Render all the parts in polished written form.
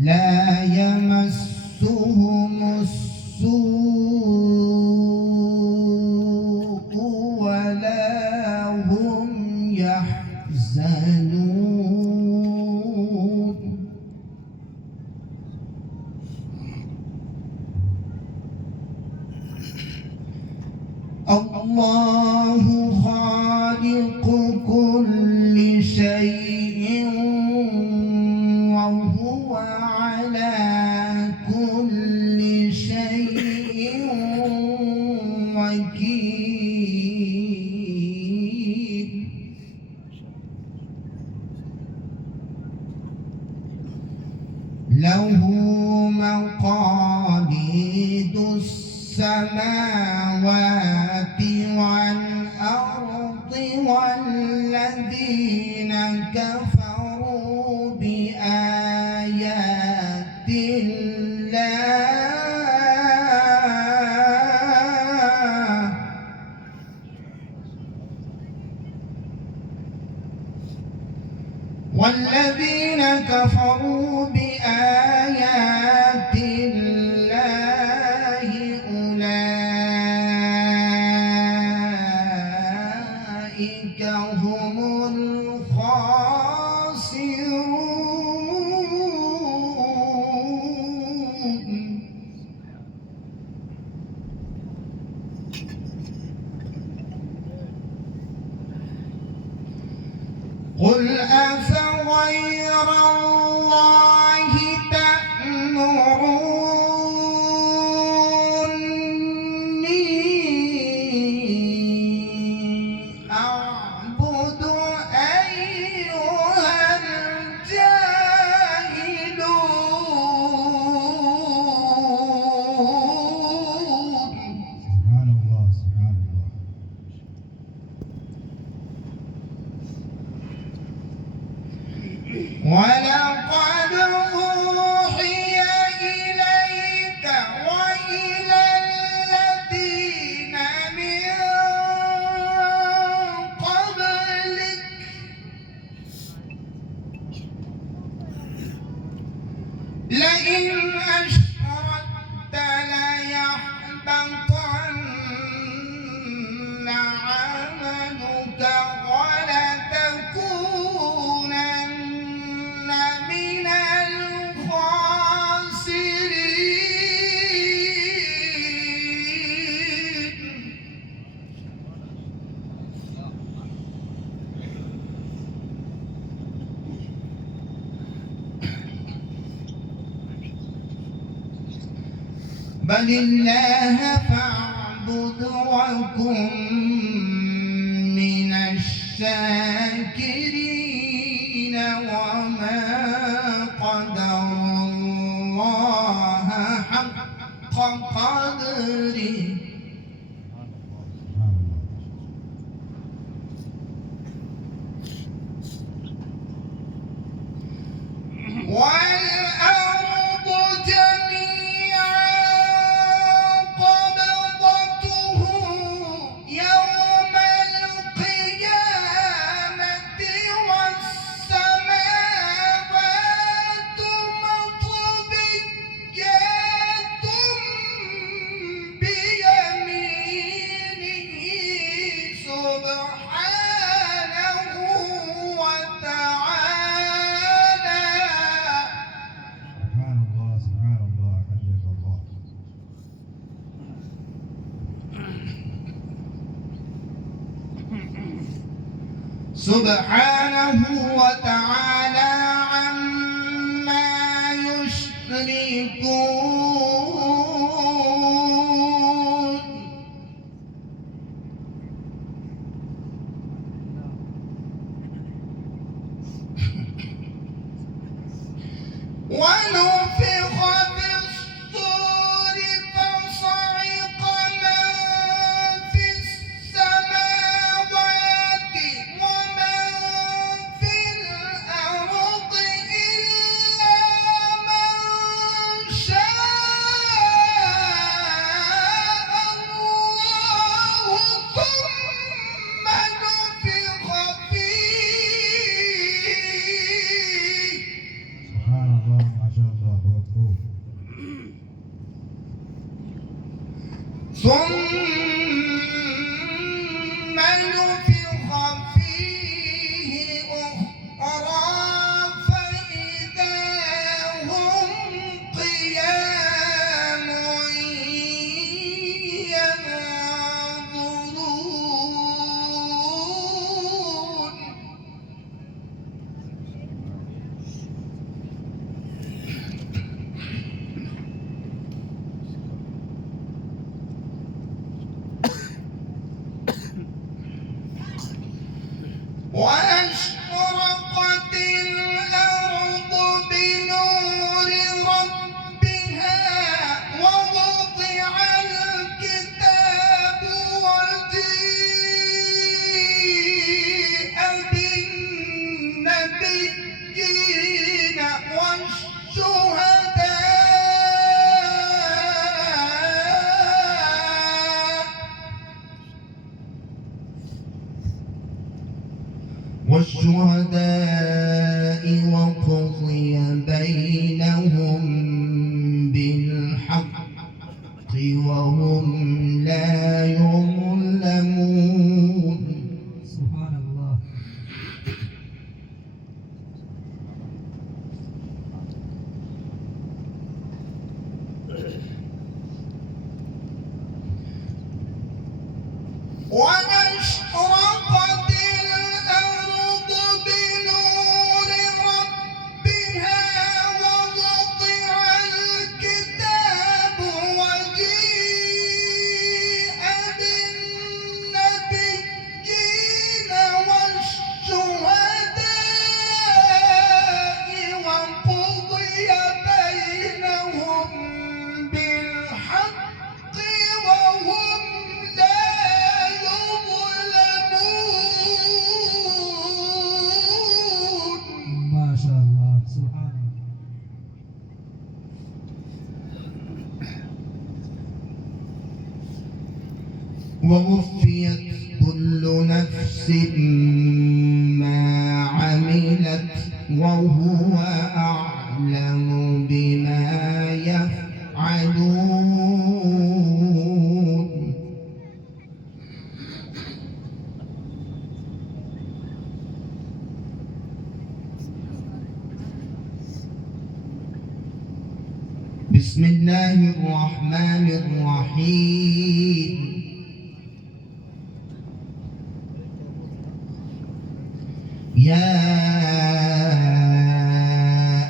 لا يمسهم السوء ولا هم يحزنون. الله خالق كل شيء وهو على كل شيء وكيل. له مقاليد السماوات والأرض والذين كفروا بآيات الله والذين كفروا بآيات الله أولئك هم الخاسرون. قل أفغير الله تأمروني أعبد أيها الجاهلون. سبحان الله سبحان الله. ولقد أوحي إليك وإلى الذين من قبلك لئن أشركت ليحبطن عملك ولتكونن من الخاسرين. بل الله فاعبد وكن من الشاكرين. وما قدر الله حق قدره. والأرض جميعا قبضته يوم القيامة والسماوات مطويات بيمينه سبحانه وتعالى. سبحان الله سبحان الله حياك الله. سبحانه وتعالى عما يشركون. ونفخ في الصور فصعق من في السماوات ومن في الأرض إلا من شاء شاء الله بارك. ثم نفخ فيه أخرى فإذا هم قيام ينظرون وأشرقت الأرض بنور ربها ووضع الكتاب وجيء بالنبيين والشهداء وقضي بينهم بالحق وهم لا يظلمون. سبحان الله. وأشرقت الأرض بنور ربها ووضع الكتاب وجيء بالنبيين والشهداء وقضي بينهم بالحق وهم لا يظلمون. ما شاء الله. سبحان الله. ووفيت كل نفس ما عملت وهو أعلم بما يفعلون. بسم الله الرحمن الرحيم. يا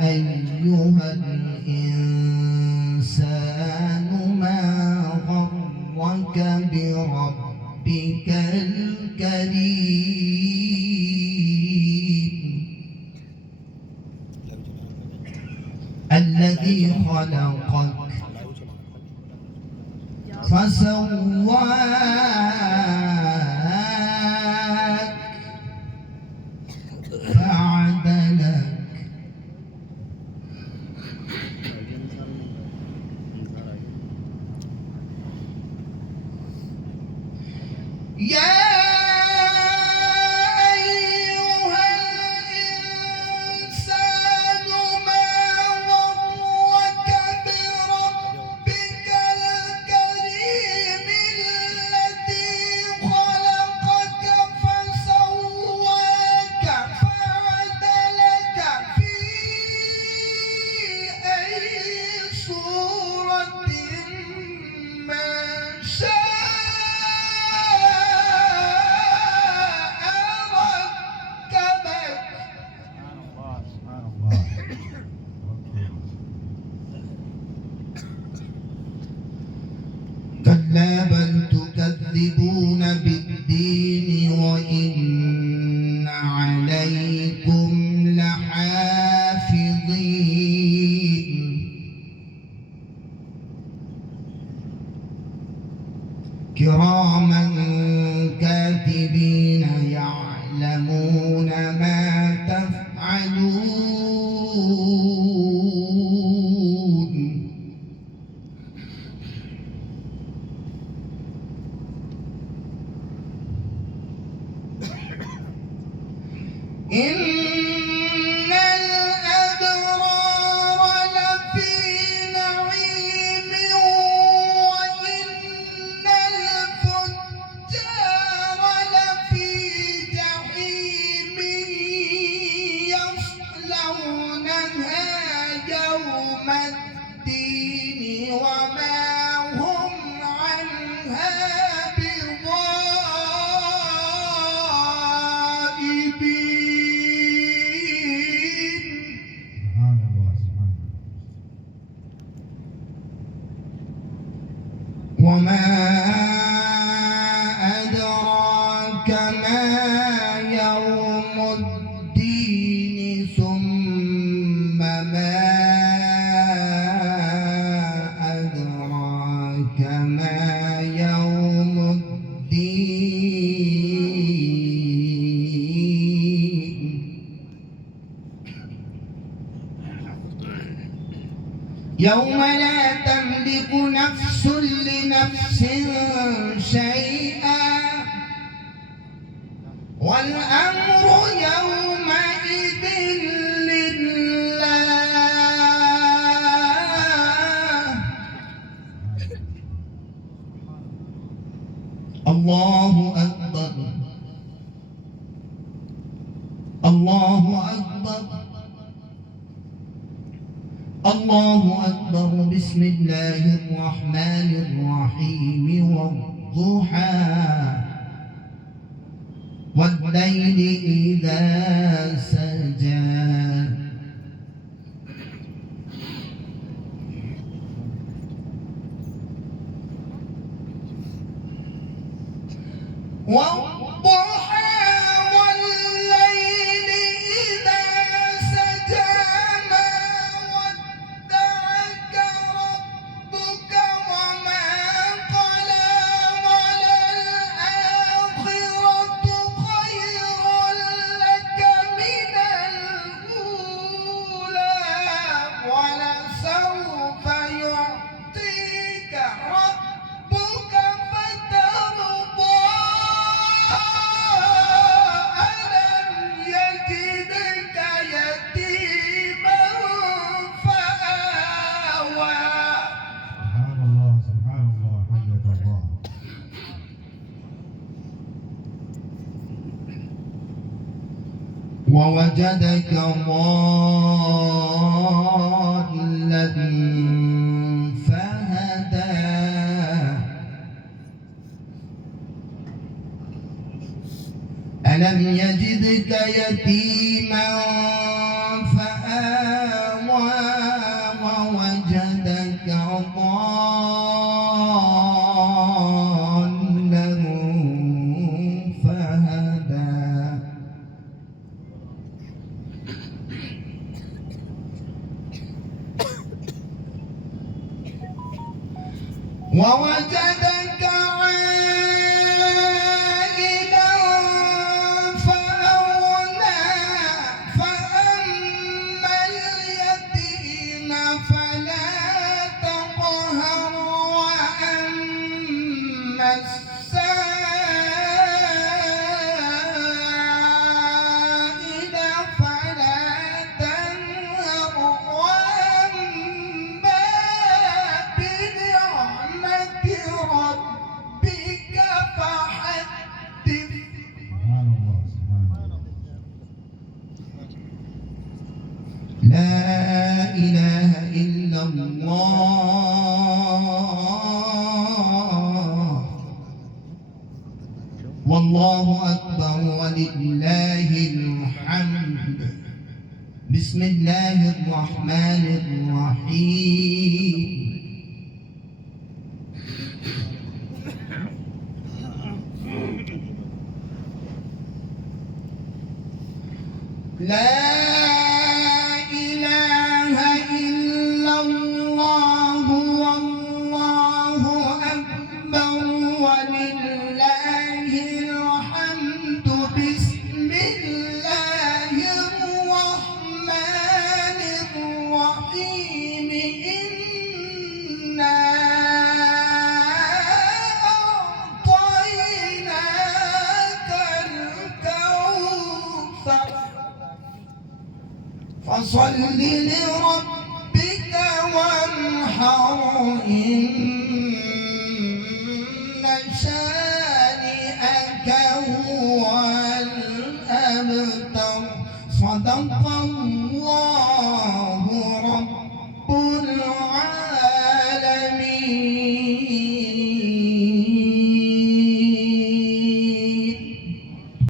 أيها الإنسان ما غرك بربك الكريم الذي خلقك فسواك فعدلك يا أيها الإنسان ما غرك بربك الكريم الذي خلقك فسواك فعدلك في أي صورة ما شاء ركبك. سبحان الله. كلا بل تكذبون بالدين وإن عليكم لحافظين كراما كاتبين يعلمون ما تفعلون. إن الأبرار ما أدراك ما يوم الدين يوم لا تملك نفس لنفس شيئا والأمر يومئذ لله الله أكبر الله أكبر الله أكبر بسم الله الرحمن الرحيم والضحى والليل إذا سجى والضحى والليل إذا سجى ما ودعك ربك وما قلى وللآخرة خير لك من الأولى ولسوف يعطيك ربك فترضى ألم يجدك يتيما فآوى سبحان الله سبحان الله حمدك الله. ووجدك ضالا فهدى ألم يجدك يتيما فآوى ووجدك ضالا فهدى ووجدك عائلا فأغنى فأما اليتيم فلا تقهر وأما السائل فلا تنهر وأما بنعمة ربك فحدث سبحان الله سبحان الله. لا إله إلا الله والله أكبر ولله الحمد بسم الله الرحمن الرحيم لا إله إلا الله والله أكبر ولله الحمد بسم الله الرحمن الرحيم إنا أعطيناك الكوثر فصل لربك وانحر إن شانئك هو الأبتر صدق الله